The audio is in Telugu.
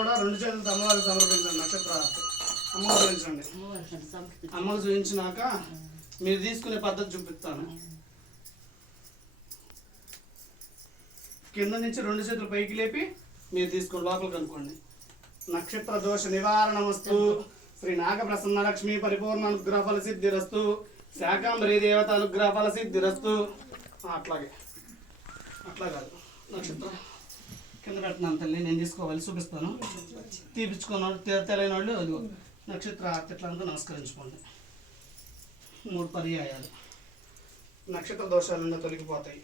కూడా రెండు చేతులతో అమ్మవారికి సమర్పించండి నక్షత్ర అమ్మవారు చూపించండి. అమ్మకు చూపించినాక మీరు తీసుకునే పద్ధతి చూపిస్తాను. కింద నుంచి రెండు చేతులు పైకి లేపి మీరు తీసుకుని లోపలికి అనుకోండి. నక్షత్ర దోష నివారణమస్తు శ్రీ నాగప్రసన్న లక్ష్మి పరిపూర్ణ అనుగ్రహ ఫల సిద్ధిరస్తు శాకాంబరి దేవత అనుగ్రహ ఫల సిద్ధిరస్తు అట్లాగే. అట్లా కాదు. నక్షత్ర. కింద పెడుతున్నాను తల్లి నేను తీసుకోవాలి చూపిస్తాను. తీపించుకున్న వాళ్ళు తెలియని వాళ్ళు అది నక్షత్ర ఆర్తిట్లంతా నమస్కరించుకోండి. మూడు పర్యాయాలు. నక్షత్ర దోషాలన్నీ తొలగిపోతాయి.